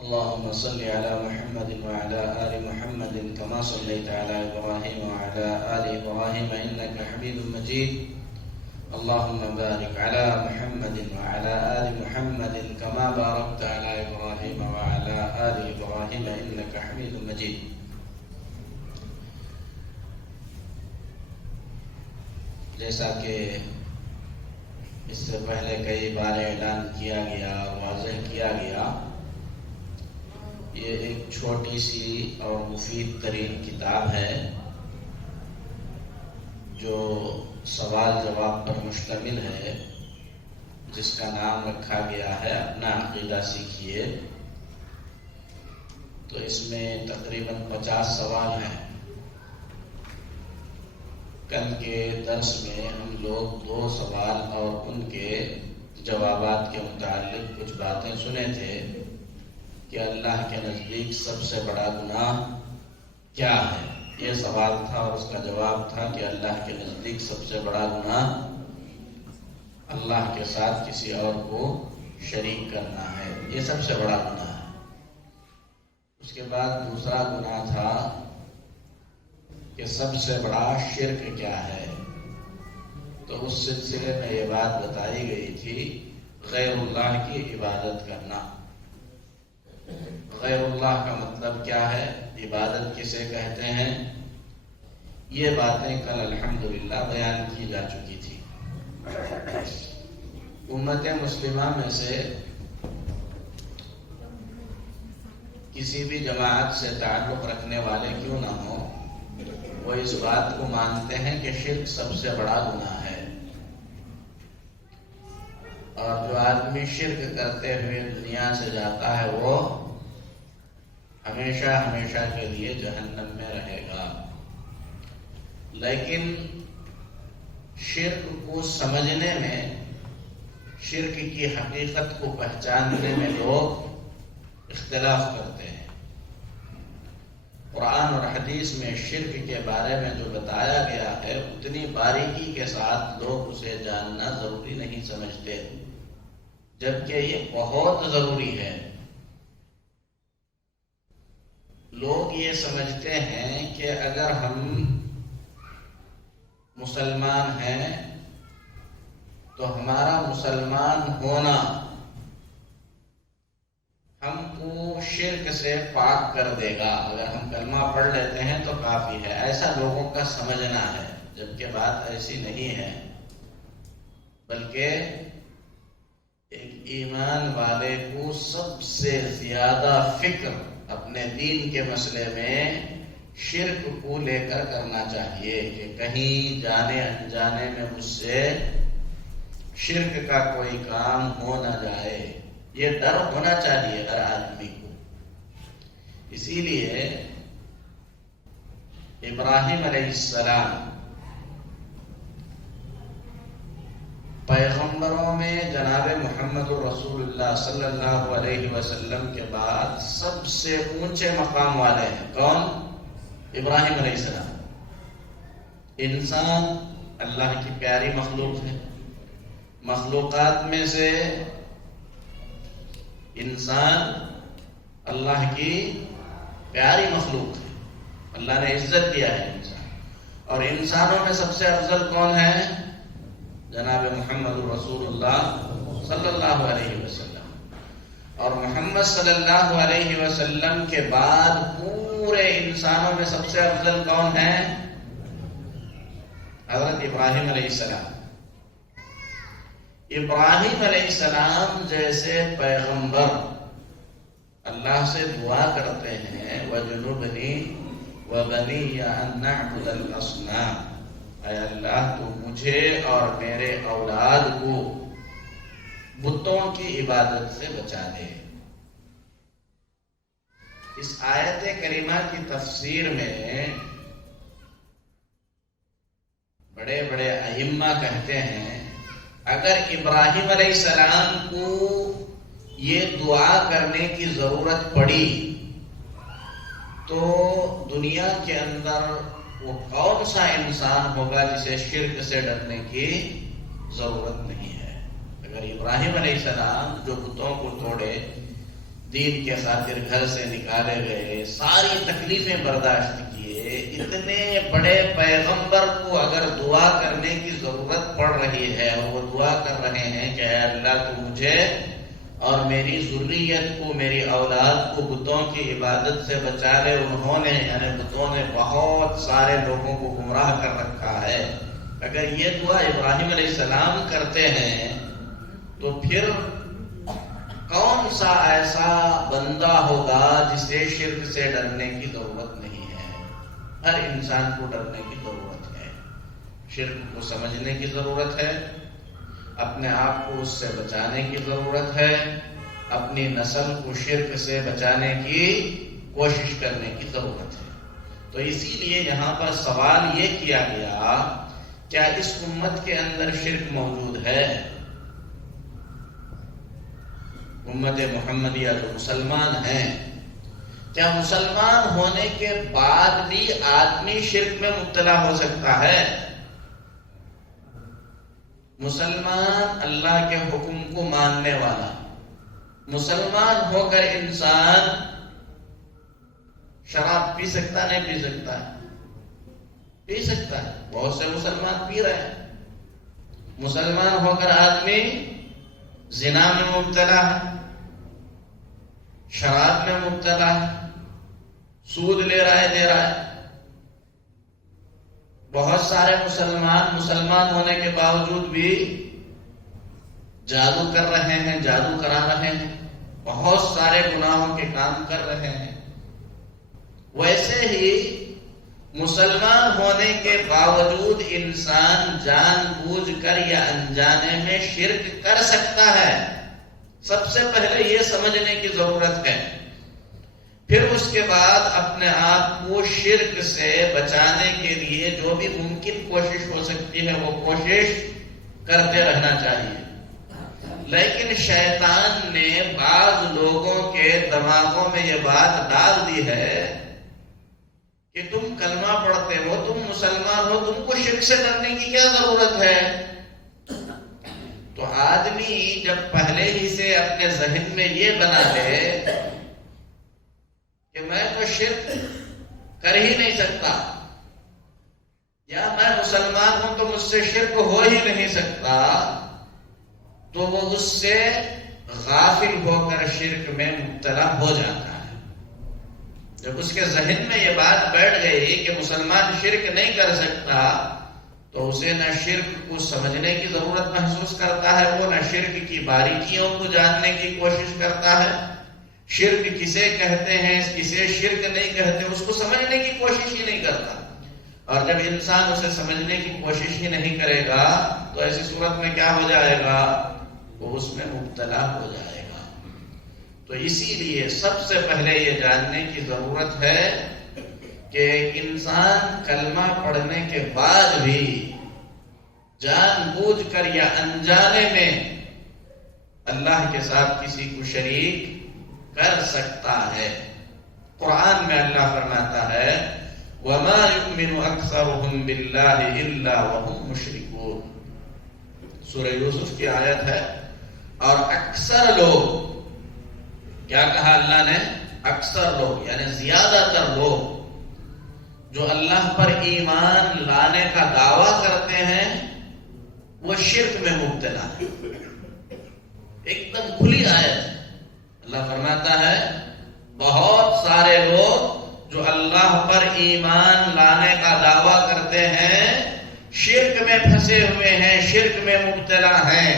اللهم صل على محمد وعلى آل محمد كما صليت على إبراهيم وعلى آل إبراهيم إنك حميد مجيد. اللهم بارك على محمد وعلى آل محمد كما باركت على إبراهيم وعلى آل إبراهيم إنك حميد مجيد. جیسا کہ اس سے پہلے کئی بار اعلان کیا گیا اور واضح کیا گیا، یہ ایک چھوٹی سی اور مفید ترین کتاب ہے جو سوال جواب پر مشتمل ہے، جس کا نام رکھا گیا ہے اپنا عقیدہ سیکھیے. تو اس میں تقریباً 50 سوال ہیں. کل کے درس میں ہم لوگ 2 سوال اور ان کے جوابات کے متعلق کچھ باتیں سنے تھے کہ اللہ کے نزدیک سب سے بڑا گناہ کیا ہے. یہ سوال تھا اور اس کا جواب تھا کہ اللہ کے نزدیک سب سے بڑا گناہ اللہ کے ساتھ کسی اور کو شریک کرنا ہے، یہ سب سے بڑا گناہ ہے. اس کے بعد دوسرا گناہ تھا کہ سب سے بڑا شرک کیا ہے. تو اس سلسلے میں یہ بات بتائی گئی تھی غیر اللہ کی عبادت کرنا. غیر اللہ کا مطلب کیا ہے، عبادت کسے کہتے ہیں، یہ باتیں کل الحمدللہ بیان کی جا چکی تھی. امت مسلمہ میں سے کسی بھی جماعت سے تعلق رکھنے والے کیوں نہ ہوں، وہ اس بات کو مانتے ہیں کہ شرک سب سے بڑا گناہ ہے، اور جو آدمی شرک کرتے ہوئے دنیا سے جاتا ہے وہ ہمیشہ ہمیشہ کے لیے جہنم میں رہے گا. لیکن شرک کو سمجھنے میں، شرک کی حقیقت کو پہچاننے میں لوگ اختلاف کرتے ہیں. قرآن اور حدیث میں شرک کے بارے میں جو بتایا گیا ہے اتنی باریکی کے ساتھ لوگ اسے جاننا ضروری نہیں سمجھتے، جبکہ یہ بہت ضروری ہے. لوگ یہ سمجھتے ہیں کہ اگر ہم مسلمان ہیں تو ہمارا مسلمان ہونا ہم کو شرک سے پاک کر دے گا، اگر ہم کلمہ پڑھ لیتے ہیں تو کافی ہے، ایسا لوگوں کا سمجھنا ہے. جبکہ بات ایسی نہیں ہے، بلکہ ایک ایمان والے کو سب سے زیادہ فکر اپنے دین کے مسئلے میں شرک کو لے کر کرنا چاہیے کہ کہیں جانے انجانے میں مجھ سے شرک کا کوئی کام ہو نہ جائے. یہ ڈر ہونا چاہیے ہر آدمی کو. اسی لیے ابراہیم علیہ السلام پیغمبروں میں جناب محمد رسول اللہ صلی اللہ علیہ وسلم کے بعد سب سے اونچے مقام والے ہیں. کون؟ ابراہیم علیہ السلام. انسان اللہ کی پیاری مخلوق ہے. مخلوقات میں سے انسان اللہ کی پیاری مخلوق ہے، اللہ نے عزت دیا ہے انسان. اور انسانوں میں سب سے افضل کون ہے؟ جناب محمد رسول اللہ صلی اللہ علیہ وسلم. اور محمد صلی اللہ علیہ وسلم کے بعد پورے انسانوں میں سب سے افضل کون ہے؟ حضرت ابراہیم علیہ السلام. ابراہیم علیہ السلام جیسے پیغمبر اللہ سے دعا کرتے ہیں وَجُنُبْنِي وَبَنِيَّ أَن نَعْبُدَ الْأَصْنَامَ، اے اللہ تو مجھے اور میرے اولاد کو بتوں کی عبادت سے بچا دے. اس آیت کریمہ کی تفسیر میں بڑے بڑے ائمہ کہتے ہیں اگر ابراہیم علیہ السلام کو یہ دعا کرنے کی ضرورت پڑی تو دنیا کے اندر وہ کون سا انسان ہوگا جسے شرک سے ڈرنے کی ضرورت نہیں ہے. اگر ابراہیم علیہ السلام جو بتوں کو توڑے دین کے خاطر گھر سے نکالے گئے، ساری تکلیفیں برداشت کیے، اتنے بڑے پیغمبر کو اگر دعا کرنے کی ضرورت پڑ رہی ہے اور وہ دعا کر رہے ہیں کہ اے اللہ تو مجھے اور میری ذریت کو، میری اولاد کو بتوں کی عبادت سے بچا لے، انہوں نے یعنی بتوں نے بہت سارے لوگوں کو گمراہ کر رکھا ہے، اگر یہ دعا ابراہیم علیہ السلام کرتے ہیں تو پھر کون سا ایسا بندہ ہوگا جسے شرک سے ڈرنے کی ضرورت نہیں ہے؟ ہر انسان کو ڈرنے کی ضرورت ہے، شرک کو سمجھنے کی ضرورت ہے، اپنے آپ کو اس سے بچانے کی ضرورت ہے، اپنی نسل کو شرک سے بچانے کی کوشش کرنے کی ضرورت ہے۔ تو اسی لیے یہاں پر سوال یہ کیا گیا، کیا اس امت کے اندر شرک موجود ہے؟ امت محمدیہ جو مسلمان ہیں، کیا مسلمان ہونے کے بعد بھی آدمی شرک میں مبتلا ہو سکتا ہے؟ مسلمان اللہ کے حکم کو ماننے والا، مسلمان ہو کر انسان شراب پی سکتا نہیں پی سکتا؟ پی سکتا ہے، بہت سے مسلمان پی رہے ہیں۔ مسلمان ہو کر آدمی زنا میں مبتلا ہے، شراب میں مبتلا ہے، سود لے رہا ہے، دے رہا ہے۔ بہت سارے مسلمان ہونے کے باوجود بھی جادو کر رہے ہیں، جادو کرا رہے ہیں، بہت سارے گناہوں کے کام کر رہے ہیں۔ ویسے ہی مسلمان ہونے کے باوجود انسان جان بوجھ کر یا انجانے میں شرک کر سکتا ہے، سب سے پہلے یہ سمجھنے کی ضرورت ہے۔ پھر اس کے بعد اپنے آپ کو شرک سے بچانے کے لیے جو بھی ممکن کوشش ہو سکتی ہے وہ کوشش کرتے رہنا چاہیے۔ لیکن شیطان نے بعض لوگوں کے دماغوں میں یہ بات ڈال دی ہے کہ تم کلمہ پڑھتے ہو، تم مسلمان ہو، تم کو شرک سے ڈرنے کی کیا ضرورت ہے؟ تو آدمی جب پہلے ہی سے اپنے ذہن میں یہ بنا لے کہ میں تو شرک کر ہی نہیں سکتا، یا میں مسلمان ہوں تو مجھ سے شرک ہو ہی نہیں سکتا، تو وہ اس سے غافل ہو کر شرک میں مبتلا ہو جاتا ہے۔ جب اس کے ذہن میں یہ بات بیٹھ گئی کہ مسلمان شرک نہیں کر سکتا، تو اسے نہ شرک کو سمجھنے کی ضرورت محسوس کرتا ہے، وہ نہ شرک کی باریکیوں کو جاننے کی کوشش کرتا ہے، شرک کسے کہتے ہیں، کسے شرک نہیں کہتے، اس کو سمجھنے کی کوشش ہی نہیں کرتا۔ اور جب انسان اسے سمجھنے کی کوشش ہی نہیں کرے گا تو ایسی صورت میں کیا ہو جائے گا؟ وہ اس میں مبتلا ہو جائے گا۔ تو اسی لیے سب سے پہلے یہ جاننے کی ضرورت ہے کہ انسان کلمہ پڑھنے کے بعد بھی جان بوجھ کر یا انجانے میں اللہ کے ساتھ کسی کو شریک کر سکتا ہے۔ قرآن میں اللہ فرماتا ہے وَمَا يُؤْمِنُ أَكْثَرُهُمْ بِاللَّهِ إِلَّا وَهُمْ مُشْرِكُونَ، سورہ یوسف کی آیت ہے۔ اور اکثر لوگ، کیا کہا اللہ نے؟ اکثر لوگ، یعنی زیادہ تر لوگ جو اللہ پر ایمان لانے کا دعویٰ کرتے ہیں وہ شرک میں مبتلا ہے۔ ایک دم کھلی آیت، اللہ فرماتا ہے بہت سارے لوگ جو اللہ پر ایمان لانے کا دعویٰ کرتے ہیں شرک میں پھنسے ہوئے ہیں، شرک میں مبتلا ہیں۔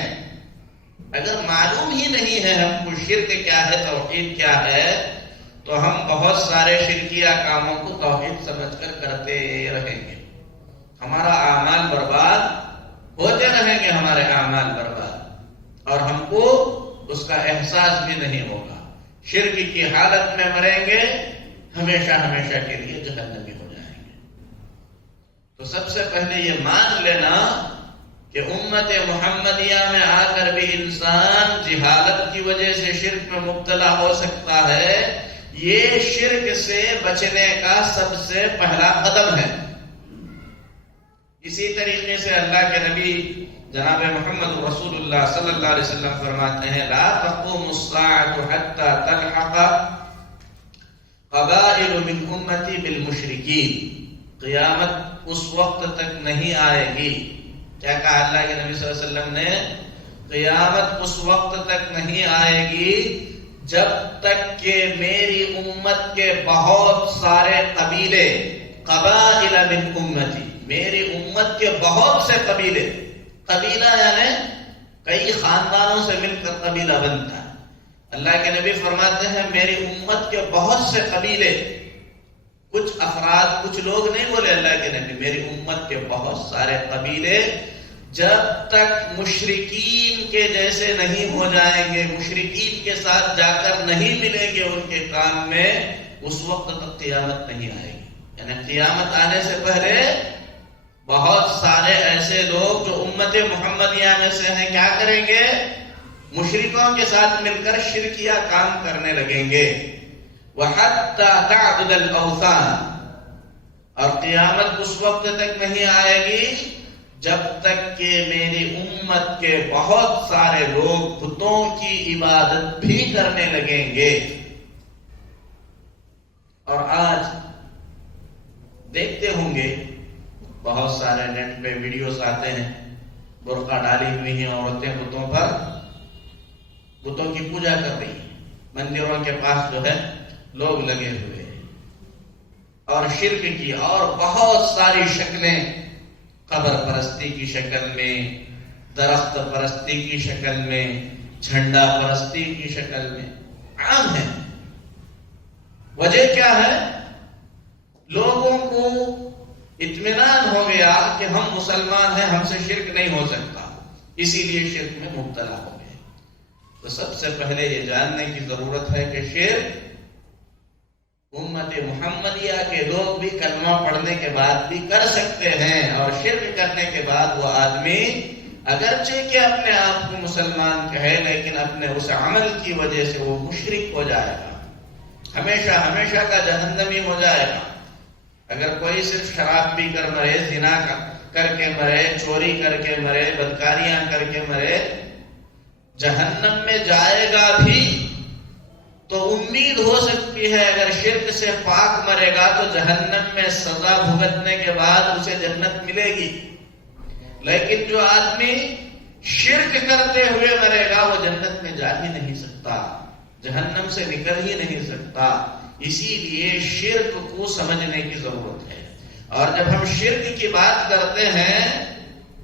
اگر معلوم ہی نہیں ہے ہم کو شرک کیا ہے، توحید کیا ہے، تو ہم بہت سارے شرکیہ کاموں کو توحید سمجھ کر کرتے رہیں گے، ہمارا اعمال برباد ہوتے رہیں گے، ہمارے اعمال برباد، اور ہم کو اس کا احساس بھی نہیں ہوگا، شرک کی حالت میں مریں گے، ہمیشہ ہمیشہ کے لیے جہنمی ہو جائیں گے۔ تو سب سے پہلے یہ مان لینا کہ امت محمدیہ میں آ کر بھی انسان جہالت کی وجہ سے شرک میں مبتلا ہو سکتا ہے، یہ شرک سے بچنے کا سب سے پہلا قدم ہے۔ اسی طریقے سے اللہ کے نبی جناب محمد رسول اللہ صلی اللہ علیہ وسلم فرماتے ہیں لا تقوم الساعة حتى تلحق قبائل من امتی بالمشرکین، قیامت اس وقت تک نہیں آئے گی، کیا کہا اللہ کے نبی صلی اللہ علیہ وسلم نے؟ قیامت اس وقت تک نہیں آئے گی جب تک کہ میری امت کے بہت سارے قبیلے، قبائل من امتی، میری امت کے بہت سے قبیلے، قبیلہ یعنی کئی خاندانوں سے مل کر قبیلہ بنتا ہے، اللہ کے نبی فرماتے ہیں میری امت کے بہت سے قبیلے، کچھ افراد کچھ لوگ نہیں بولے اللہ کے نبی، میری امت کے بہت سارے قبیلے جب تک مشرکین کے جیسے نہیں ہو جائیں گے، مشرکین کے ساتھ جا کر نہیں ملیں گے ان کے کام میں، اس وقت تک قیامت نہیں آئے گی۔ یعنی قیامت آنے سے پہلے بہت سارے ایسے لوگ جو امت محمدیہ میں سے ہیں کیا کریں گے؟ مشرکوں کے ساتھ مل کر شرکیہ کام کرنے لگیں گے۔ وَحَتَّى تَعْبُدَ الْأَوْثَانَ، اور قیامت اس وقت تک نہیں آئے گی جب تک کہ میری امت کے بہت سارے لوگ بتوں کی عبادت بھی کرنے لگیں گے۔ اور آج دیکھتے ہوں گے بہت سارے نیٹ پہ ویڈیوز آتے ہیں، برقع ڈالی ہوئی ہیں عورتیں بتوں پر، بتوں کی پوجا کر رہی ہیں، مندروں کے پاس جو ہے لوگ لگے ہوئے ہیں، اور شرک کی اور بہت ساری شکلیں، قبر پرستی کی شکل میں، درخت پرستی کی شکل میں، جھنڈا پرستی کی شکل میں عام ہے۔ وجہ کیا ہے؟ لوگوں کو اطمینان ہو گیا کہ ہم مسلمان ہیں، ہم سے شرک نہیں ہو سکتا، اسی لیے شرک میں مبتلا ہو گئے۔ تو سب سے پہلے یہ جاننے کی ضرورت ہے کہ شرک امت محمدیہ کے لوگ بھی کلمہ پڑھنے کے بعد بھی کر سکتے ہیں، اور شرک کرنے کے بعد وہ آدمی اگرچہ کہ اپنے آپ کو مسلمان کہے لیکن اپنے اس عمل کی وجہ سے وہ مشرک ہو جائے گا، ہمیشہ ہمیشہ کا جہنمی ہو جائے گا۔ اگر کوئی صرف شراب پی کر مرے، زنا کر کے مرے، چوری کر کے مرے، بدکاریاں کر کے مرے، جہنم میں جائے گا بھی، تو امید ہو سکتی ہے اگر شرک سے پاک مرے گا تو جہنم میں سزا بھگتنے کے بعد اسے جنت ملے گی، لیکن جو آدمی شرک کرتے ہوئے مرے گا وہ جنت میں جا ہی نہیں سکتا، جہنم سے نکل ہی نہیں سکتا۔ اسی لیے شرک کو سمجھنے کی ضرورت ہے، اور جب ہم شرک کی بات کرتے ہیں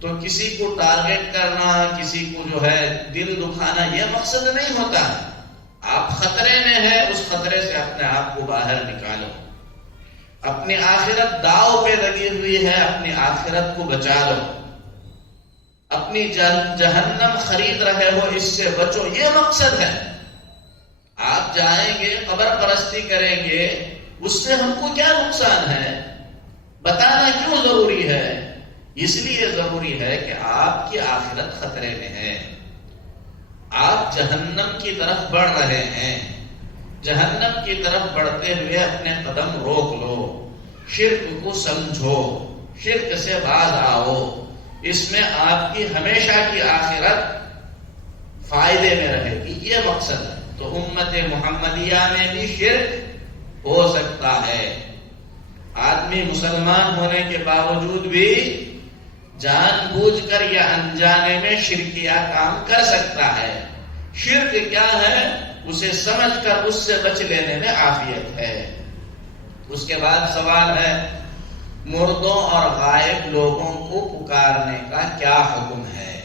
تو کسی کو ٹارگٹ کرنا، کسی کو جو ہے دل دکھانا، یہ مقصد نہیں ہوتا۔ آپ خطرے میں ہیں، اس خطرے سے اپنے آپ کو باہر نکالو، اپنی آخرت داؤ پہ لگی ہوئی ہے، اپنی آخرت کو بچا لو، اپنی جہنم خرید رہے ہو، اس سے بچو، یہ مقصد ہے۔ آپ جائیں گے قبر پرستی کریں گے، اس سے ہم کو کیا نقصان ہے؟ بتانا کیوں ضروری ہے؟ اس لیے ضروری ہے کہ آپ کی آخرت خطرے میں ہے، آپ جہنم کی طرف بڑھ رہے ہیں، جہنم کی طرف بڑھتے ہوئے اپنے قدم روک لو، شرک کو سمجھو، شرک سے باز آؤ، اس میں آپ کی ہمیشہ کی آخرت فائدے میں رہے گی، یہ مقصد ہے۔ تو امت محمدیہ میں بھی شرک ہو سکتا ہے، آدمی مسلمان ہونے کے باوجود بھی جان بوجھ کر یا انجانے میں شرکیہ کام کر سکتا ہے۔ شرک کیا ہے اسے سمجھ کر اس سے بچ لینے میں عافیت ہے۔ اس کے بعد سوال ہے مردوں اور غائب لوگوں کو پکارنے کا کیا حکم ہے؟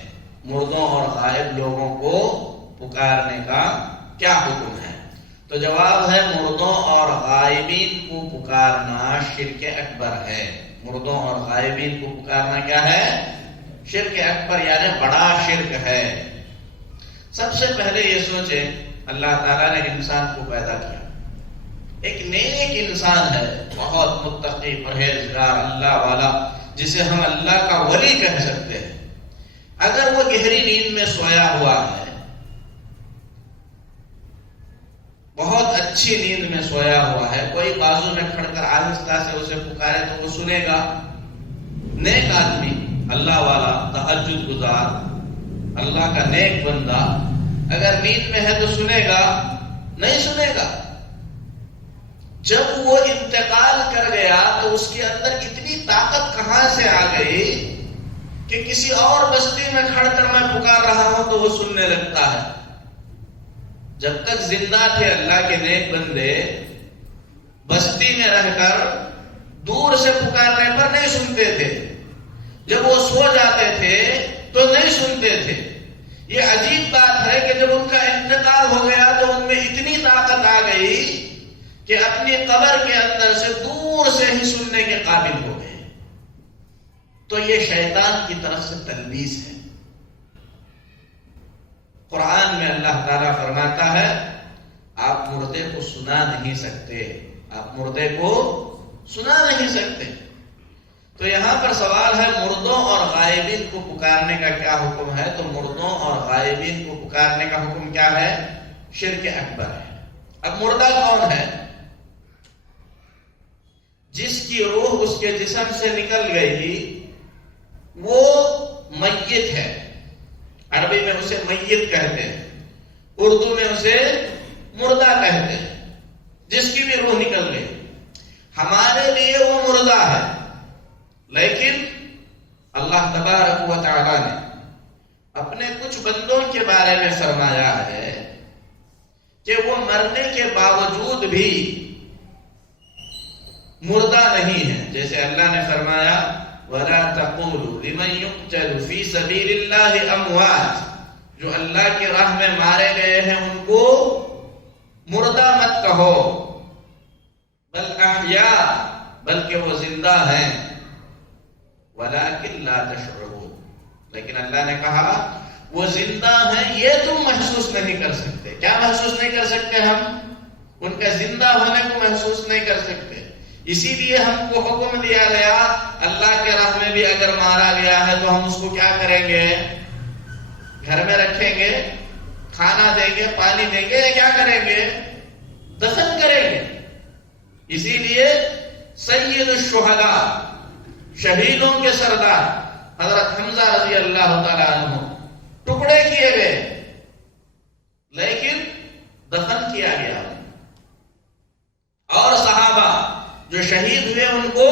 مردوں اور غائب لوگوں کو پکارنے کا کیا حکم ہے؟ تو جواب ہے مردوں اور غائبین کو پکارنا شرک اکبر ہے۔ مردوں اور غائبین کو پکارنا کیا ہے؟ شرک اکبر، یعنی بڑا شرک ہے۔ سب سے پہلے یہ سوچیں، اللہ تعالیٰ نے انسان کو پیدا کیا، ایک نیک انسان ہے، بہت متقی، پرہیزگار، اللہ والا، جسے ہم اللہ کا ولی کہہ سکتے ہیں۔ اگر وہ گہری نیند میں سویا ہوا ہے، بہت اچھی نیند میں سویا ہوا ہے، کوئی بازو میں کھڑ کر آہستہ سے اسے پکارے تو وہ سنے گا، نیک آدمی، اللہ والا، تہجد گزار، اللہ کا نیک بندہ اگر نیند میں ہے تو سنے گا؟ نہیں سنے گا۔ جب وہ انتقال کر گیا تو اس کے اندر اتنی طاقت کہاں سے آ گئی کہ کسی اور بستی میں کھڑ کر میں پکار رہا ہوں تو وہ سننے لگتا ہے۔ جب تک زندہ تھے اللہ کے نیک بندے بستی میں رہ کر دور سے پکارنے پر نہیں سنتے تھے، جب وہ سو جاتے تھے تو نہیں سنتے تھے۔ یہ عجیب بات ہے کہ جب ان کا انتقال ہو گیا تو ان میں اتنی طاقت آ گئی کہ اپنی قبر کے اندر سے دور سے ہی سننے کے قابل ہو گئے۔ تو یہ شیطان کی طرف سے تلبیس ہے۔ قرآن میں اللہ تعالیٰ فرماتا ہے آپ مردے کو سنا نہیں سکتے، آپ مردے کو سنا نہیں سکتے۔ تو یہاں پر سوال ہے مردوں اور غائبین کو پکارنے کا کیا حکم ہے؟ تو مردوں اور غائبین کو پکارنے کا حکم کیا ہے؟ شرک اکبر ہے۔ اب مردہ کون ہے؟ جس کی روح اس کے جسم سے نکل گئی وہ میت ہے، عربی میں اسے میت کہتے ہیں، اردو میں اسے مردہ کہتے ہیں، جس کی بھی روح نکل گئی۔ ہمارے لیے وہ مردہ ہے، لیکن اللہ تبارک و تعالی نے اپنے کچھ بندوں کے بارے میں فرمایا ہے کہ وہ مرنے کے باوجود بھی مردہ نہیں ہے۔ جیسے اللہ نے فرمایا وَلَا تَقُولُوا لِمَنْ يُقْتَلُ فِي سَبِيلِ اللَّهِ أَمْوَاتٌ، جو اللہ کی راہ میں مارے گئے ہیں ان کو مردہ مت کہو، بل احیاء، بلکہ وہ زندہ ہیں، وَلَكِنْ لَا تَشْعُرُونَ، لیکن اللہ نے کہا وہ زندہ ہیں یہ تم محسوس نہیں کر سکتے۔ کیا محسوس نہیں کر سکتے؟ ہم ان کا زندہ ہونے کو محسوس نہیں کر سکتے۔ اسی لیے ہم کو حکم دیا گیا اللہ کے راہ میں بھی اگر مارا گیا ہے تو ہم اس کو کیا کریں گے؟ گھر میں رکھیں گے، کھانا دیں گے، پانی دیں گے، یا کیا کریں گے؟ دفن کریں گے۔ اسی لیے سید الشہداء، شہیدوں کے سردار حضرت حمزہ رضی اللہ تعالی عنہ ٹکڑے کیے گئے لیکن دفن کیا گیا، اور صحابہ جو شہید ہوئے ان کو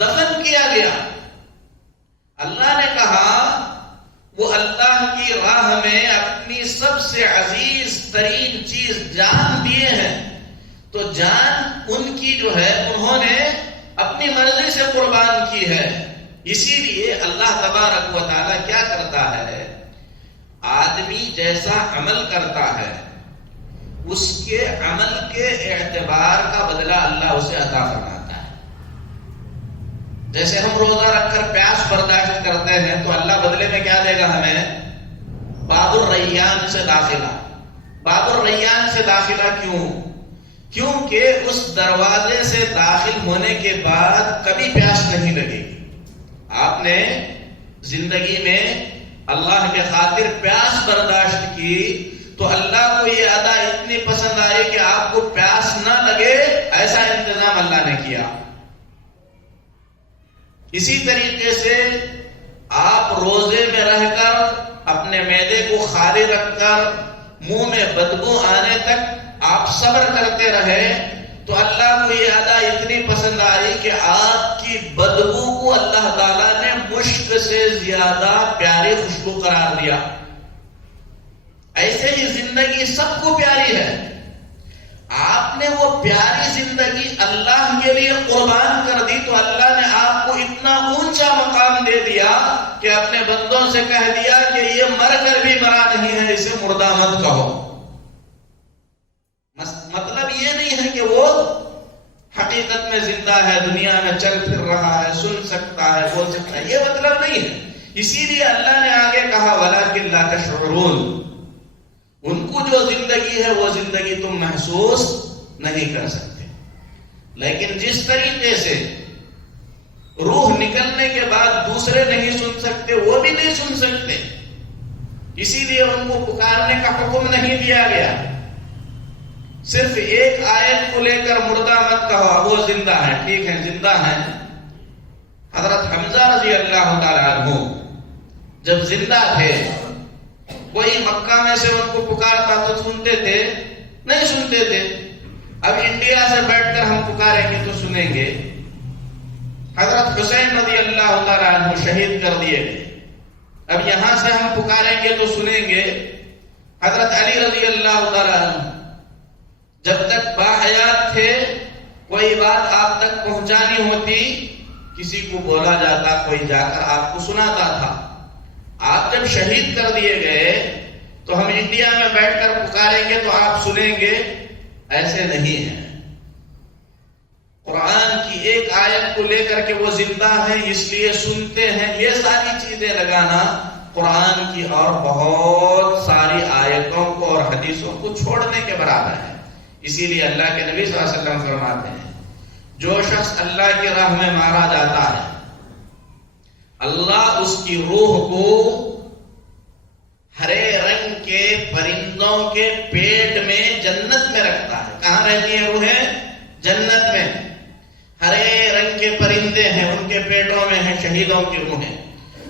دفن کیا گیا۔ اللہ نے کہا وہ اللہ کی راہ میں اپنی سب سے عزیز ترین چیز جان دیے ہیں، تو جان ان کی جو ہے انہوں نے اپنی مرضی سے قربان کی ہے۔ اسی لیے اللہ تبارک و تعالی کیا کرتا ہے؟ آدمی جیسا عمل کرتا ہے اس کے عمل کے اعتبار کا بدلہ اللہ اسے عطا فرماتا ہے۔ جیسے ہم روزہ رکھ کر پیاس برداشت کرتے ہیں تو اللہ بدلے میں کیا دے گا ہمیں؟ باب الریان سے داخلہ۔ باب الریان سے داخلہ کیوں؟ کیونکہ اس دروازے سے داخل ہونے کے بعد کبھی پیاس نہیں لگے گی۔ آپ نے زندگی میں اللہ کے خاطر پیاس برداشت کی تو اللہ کو یہ ادا اتنی پسند آئی کہ آپ کو پیاس نہ لگے، ایسا انتظام اللہ نے کیا۔ اسی طریقے سے آپ روزے میں رہ کر اپنے معدے کو خالی رکھ کر منہ میں بدبو آنے تک آپ صبر کرتے رہے تو اللہ کو یہ ادا اتنی پسند آئی کہ آپ کی بدبو کو اللہ تعالیٰ نے مشک سے زیادہ پیاری خوشبو قرار دیا۔ ایسے ہی زندگی سب کو پیاری ہے، آپ نے وہ پیاری زندگی اللہ کے لیے قربان کر دی تو اللہ نے آپ کو اتنا اونچا مقام دے دیا کہ اپنے بندوں سے کہہ دیا کہ یہ مر کر بھی مرا نہیں ہے، اسے مردہ مت کہو۔ مطلب یہ نہیں ہے کہ وہ حقیقت میں زندہ ہے، دنیا میں چل پھر رہا ہے، سن سکتا ہے، بول سکتا ہے، یہ مطلب نہیں ہے۔ اسی لیے اللہ نے آگے کہا وَلَكِنْ لَا تَشْعُرُونَ، ان کو جو زندگی ہے وہ زندگی تم محسوس نہیں کر سکتے۔ لیکن جس طریقے سے روح نکلنے کے بعد دوسرے نہیں سن سکتے وہ بھی نہیں سن سکتے، اسی لیے ان کو پکارنے کا حکم نہیں دیا گیا۔ صرف ایک آیت کو لے کر مردہ مت کہو، وہ زندہ ہے، ٹھیک ہے زندہ ہے، حضرت حمزہ رضی اللہ تعالیٰ عنہ جب زندہ تھے، کوئی مکہ میں سے ان کو پکارتا تو سنتے تھے؟ نہیں سنتے تھے۔ اب انڈیا سے بیٹھ کر ہم پکاریں گے تو سنیں گے۔ حضرت حسین رضی اللہ تعالیٰ عنہ شہید کر دیے گئے، اب یہاں سے ہم پکاریں گے تو سنیں گے۔ حضرت علی رضی اللہ تعالیٰ عنہ جب تک باحیات تھے، کوئی بات آپ تک پہنچانی ہوتی، کسی کو بولا جاتا، کوئی جا کر آپ کو سناتا تھا۔ آپ جب شہید کر دیے گئے تو ہم انڈیا میں بیٹھ کر پکاریں گے تو آپ سنیں گے؟ ایسے نہیں ہے۔ قرآن کی ایک آیت کو لے کر کے وہ زندہ ہیں اس لیے سنتے ہیں، یہ ساری چیزیں لگانا قرآن کی اور بہت ساری آیتوں کو اور حدیثوں کو چھوڑنے کے برابر ہے۔ اسی لیے اللہ کے نبی صلی اللہ علیہ وسلم فرماتے ہیں، جو شخص اللہ کی راہ میں مارا جاتا ہے، اللہ اس کی روح کو ہرے رنگ کے پرندوں کے پیٹ میں جنت میں رکھتا ہے۔ کہاں رہتی ہیں روحیں؟ جنت میں۔ ہرے رنگ کے پرندے ہیں، ان کے پیٹوں میں ہیں شہیدوں کی روحیں۔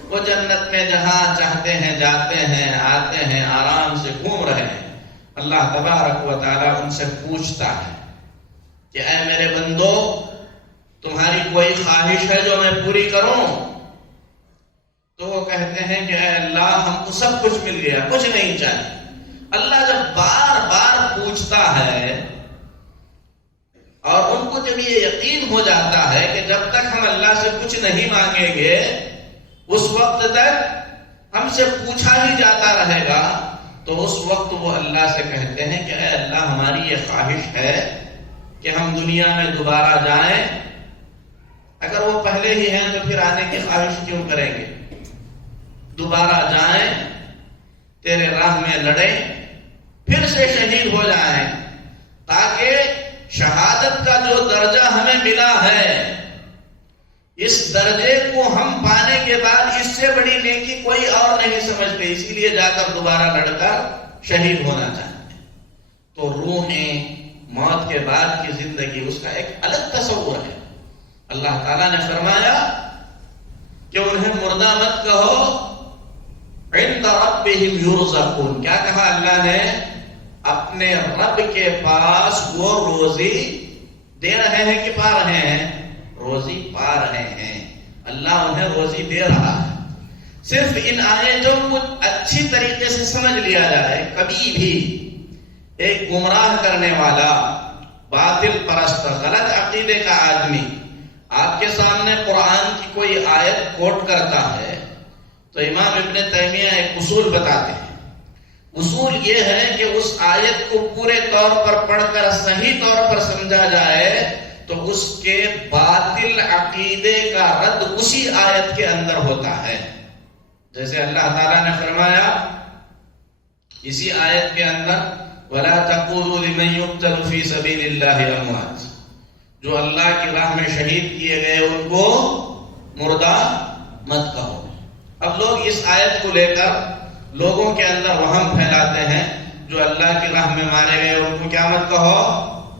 وہ جنت میں جہاں چاہتے ہیں جاتے ہیں، آتے ہیں، آرام سے گھوم رہے ہیں۔ اللہ تبارک و تعالیٰ ان سے پوچھتا ہے کہ اے میرے بندو، تمہاری کوئی خواہش ہے جو میں پوری کروں؟ تو وہ کہتے ہیں کہ اے اللہ، ہم کو سب کچھ مل گیا، کچھ نہیں چاہیے۔ اللہ جب بار بار پوچھتا ہے اور ان کو جب یہ یقین ہو جاتا ہے کہ جب تک ہم اللہ سے کچھ نہیں مانگیں گے اس وقت تک ہم سے پوچھا ہی جاتا رہے گا، تو اس وقت وہ اللہ سے کہتے ہیں کہ اے اللہ، ہماری یہ خواہش ہے کہ ہم دنیا میں دوبارہ جائیں۔ اگر وہ پہلے ہی ہیں تو پھر آنے کی خواہش کیوں کریں گے؟ دوبارہ جائیں، تیرے راہ میں لڑیں، پھر سے شہید ہو جائیں، تاکہ شہادت کا جو درجہ ہمیں ملا ہے، اس درجے کو ہم پانے کے بعد اس سے بڑی نیکی کوئی اور نہیں سمجھتے، اسی لیے جا کر دوبارہ لڑ کر شہید ہونا چاہتے ہیں۔ تو روحیں موت کے بعد کی زندگی، اس کا ایک الگ تصور ہے۔ اللہ تعالیٰ نے فرمایا کہ انہیں مردہ مت کہو، عند ربہم یرزقون۔ کیا کہا اللہ نے؟ اپنے رب کے پاس وہ روزی دے رہے ہیں کہ پا رہے ہیں؟ روزی پا رہے ہیں، اللہ انہیں روزی دے رہا ہے۔ صرف ان آیتوں کو اچھی طریقے سے سمجھ لیا جائے، کبھی بھی ایک گمراہ کرنے والا، باطل پرست، غلط عقیدے کا آدمی آپ کے سامنے قرآن کی کوئی آیت کوٹ کرتا ہے تو امام ابن تیمیہ ایک اصول بتاتے ہیں۔ اصول یہ ہے کہ اس آیت کو پورے طور پر پڑھ کر صحیح طور پر سمجھا جائے تو اس کے باطل عقیدے کا رد اسی آیت کے اندر ہوتا ہے۔ جیسے اللہ تعالیٰ نے فرمایا اسی آیت کے اندر، وَلَا تَقُولُوا لِمَنْ يُقْتَلُ فِي سَبِيلِ اللَّهِ أَمْوَاتٌ، جو اللہ کی راہ میں شہید کیے گئے ان کو مردہ مت کہو۔ اب لوگ اس آیت کو لے کر لوگوں کے اندر وہم پھیلاتے ہیں، جو اللہ کی راہ میں مارے گئے ان کو کیا مت کہو؟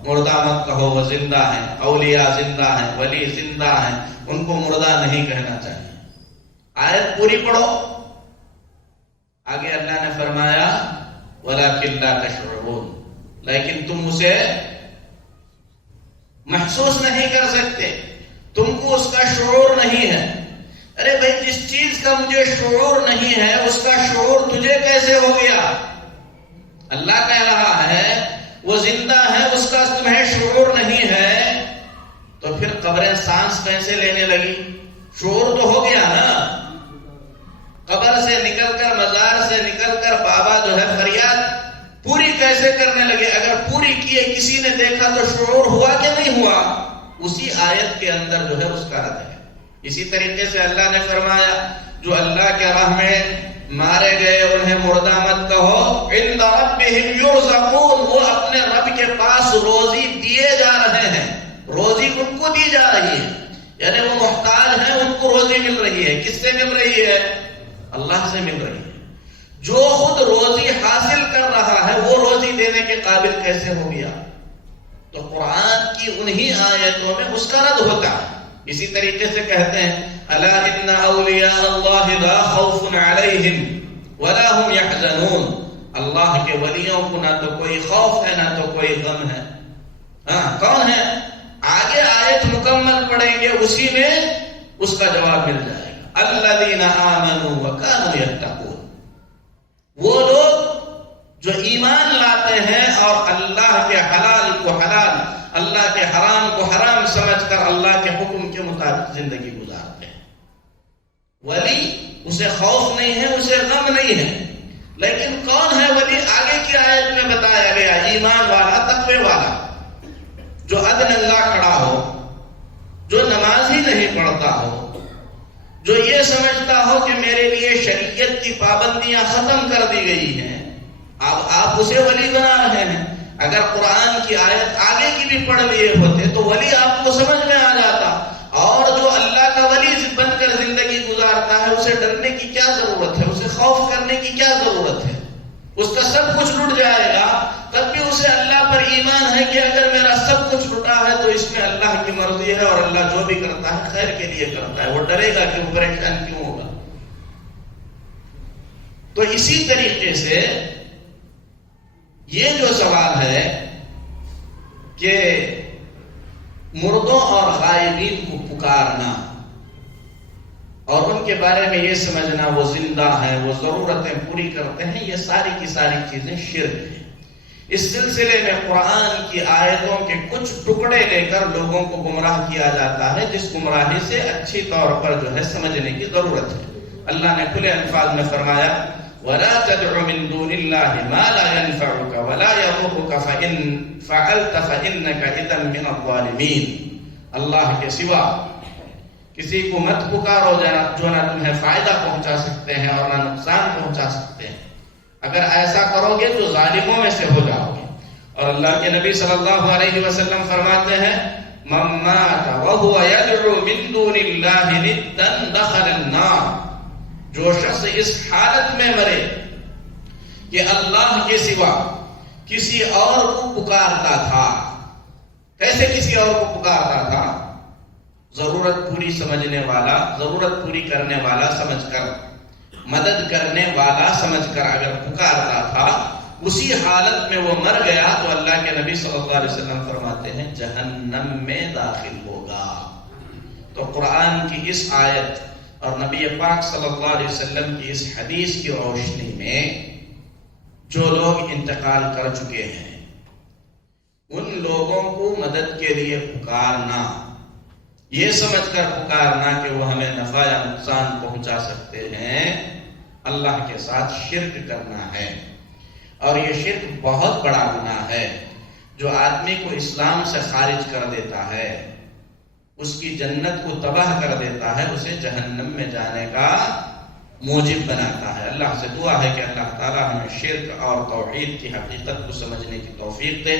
مردہ مت کہو، وہ زندہ ہیں، اولیاء زندہ ہیں، ولی زندہ ہیں، ان کو مردہ نہیں کہنا چاہیے۔ آیت پوری پڑھو۔ آگے اللہ نے فرمایا وَلَكِنْ لَا تَشْعُرُونَ، لیکن تم اسے محسوس نہیں کر سکتے، تم کو اس کا شعور نہیں ہے۔ ارے بھائی، جس چیز کا مجھے شعور نہیں ہے اس کا شعور تجھے کیسے ہو گیا؟ اللہ کہہ رہا ہے وہ زندہ ہے، اس کا تمہیں شعور نہیں ہے، تو پھر قبریں سانس کیسے لینے لگی؟ شعور تو ہو گیا نا۔ قبر سے نکل کر، مزار سے نکل کر بابا جو ہے فریاد پوری کیسے کرنے لگے؟ اگر پوری کیے کسی نے دیکھا تو شعور ہوا کہ نہیں ہوا؟ اسی آیت کے اندر جو ہے اس کا رد ہے۔ اسی طریقے سے اللہ نے فرمایا جو اللہ کے راہ میں مارے گئے انہیں مردہ مت کہو، عند ربہم یرزقون، وہ اپنے رب کے پاس روزی دیے جا رہے ہیں، روزی ان کو دی جا رہی ہے، یعنی وہ محتاج ہیں، ان کو روزی مل رہی ہے۔ کس سے مل رہی ہے؟ اللہ سے مل رہی ہے۔ جو خود روزی حاصل کر رہا ہے وہ روزی دینے کے قابل کیسے ہو گیا؟ تو قرآن کی انہی آیتوں میں اس کا رد ہوتا ہے۔ اسی طریقے سے کہتے ہیں الا ان اولیاء اللہ لا خوف علیہم ولا هم يحزنون، اللہ کے ولیوں کو نہ تو کوئی خوف ہے نہ تو کوئی غم ہے۔ کون ہے؟ آگے آیت مکمل پڑھیں گے، اسی میں اس کا جواب مل جائے گا۔ الذین آمنوا وکانوا یتقون، وہ لوگ جو ایمان لاتے ہیں اور اللہ کے حلال کو حلال، اللہ کے حرام کو حرام سمجھ کر اللہ کے حکم کے مطابق زندگی گزارتے ہیں۔ ولی اسے خوف نہیں ہے، اسے غم نہیں ہے۔ لیکن کون ہے ولی؟ آگے کی آیت میں بتایا گیا، ایمان والا، تقوی والا، جو ادننگا کھڑا ہو، جو نماز ہی نہیں پڑھتا ہو، جو یہ سمجھتا ہو کہ میرے لیے شریعت کی پابندیاں ختم کر دی گئی ہیں، اب آپ اسے ولی بنا رہے ہیں۔ اگر قرآن کی آیت آگے کی بھی پڑھ لیے ہوتے تو ولی آپ کو سمجھ میں آ جاتا۔ اور جو اللہ کا ولی بن کر زندگی گزارتا ہے، اسے ڈرنے کی کیا ضرورت ہے، اسے خوف کرنے کی کیا ضرورت ہے؟ اس کا سب کچھ لٹ جائے گا، تب بھی اسے اللہ پر ایمان ہے کہ اگر میرا سب کچھ لٹا ہے تو اس میں اللہ کی مرضی ہے، اور اللہ جو بھی کرتا ہے خیر کے لیے کرتا ہے۔ وہ ڈرے گا کہ وہ پریشان کیوں ہوگا؟ تو اسی طریقے سے یہ جو سوال ہے کہ مردوں اور غائبین کو پکارنا اور ان کے بارے میں یہ سمجھنا وہ زندہ ہیں، وہ ضرورتیں پوری کرتے ہیں، یہ ساری کی ساری چیزیں شرک ہیں۔ اس سلسلے میں قرآن کی آیتوں کے کچھ ٹکڑے لے کر لوگوں کو گمراہ کیا جاتا ہے، جس گمراہی سے اچھی طور پر جو ہے سمجھنے کی ضرورت ہے۔ اللہ نے کھلے الفاظ میں فرمایا وَلَا تَدْعُ مِن دُونِ اللَّهِ مَا لَا يَنفَعُكَ وَلَا يَضُرُّكَ فَإِن فَعَلْتَ فَإِنَّكَ إِذًا مِنَ الظَّالِمِينَ، اللہ کے سوا کسی کو مت پکارو جو نہ تمہیں فائدہ پہنچا سکتے ہیں اور نہ نقصان پہنچا سکتے ہیں، اگر ایسا کرو گے تو ظالموں میں سے ہو جاؤ گے۔ اور اللہ کے نبی صلی اللہ علیہ وسلم فرماتے ہیں مَن مَاتَ وَهُوَ يَدْعُو مِن دُونِ اللَّهِ نِدًّا دَخَلَ النَّارَ، جو شخص اس حالت میں مرے کہ اللہ کے سوا کسی اور کو پکارتا تھا۔ کیسے کسی اور کو پکارتا تھا؟ ضرورت پوری سمجھنے والا، ضرورت پوری کرنے والا سمجھ کر، مدد کرنے والا سمجھ کر اگر پکارتا تھا، اسی حالت میں وہ مر گیا تو اللہ کے نبی صلی اللہ علیہ وسلم فرماتے ہیں جہنم میں داخل ہوگا۔ تو قرآن کی اس آیت اور نبی پاک صلی اللہ علیہ وسلم کی اس حدیث کی روشنی میں جو لوگ انتقال کر چکے ہیں، ان لوگوں کو مدد کے لیے پکارنا، یہ سمجھ کر پکارنا کہ وہ ہمیں نفع یا نقصان پہنچا سکتے ہیں، اللہ کے ساتھ شرک کرنا ہے۔ اور یہ شرک بہت بڑا گناہ ہے جو آدمی کو اسلام سے خارج کر دیتا ہے، اس کی جنت کو تباہ کر دیتا ہے، اسے جہنم میں جانے کا موجب بناتا ہے۔ اللہ سے دعا ہے کہ اللہ تعالیٰ ہمیں شرک اور توحید کی حقیقت کو سمجھنے کی توفیق دے،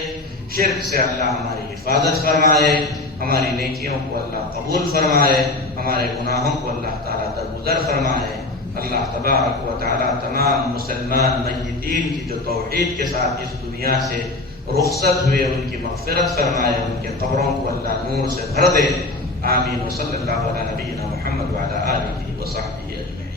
شرک سے اللہ ہماری حفاظت فرمائے، ہماری نیکیوں کو اللہ قبول فرمائے، ہمارے گناہوں کو اللہ تعالیٰ درگزر فرمائے۔ اللہ تبارک و تعالیٰ تمام مسلمان میتین کی جو توحید کے ساتھ اس دنیا سے رخصت ہوئے ان کی مغفرت فرمائے، ان کے قبروں کو اللہ نور سے بھر دے۔ آمین۔ وصلی اللہ علی نبینا محمد وعلی آلہ وصحبہ اجمعین۔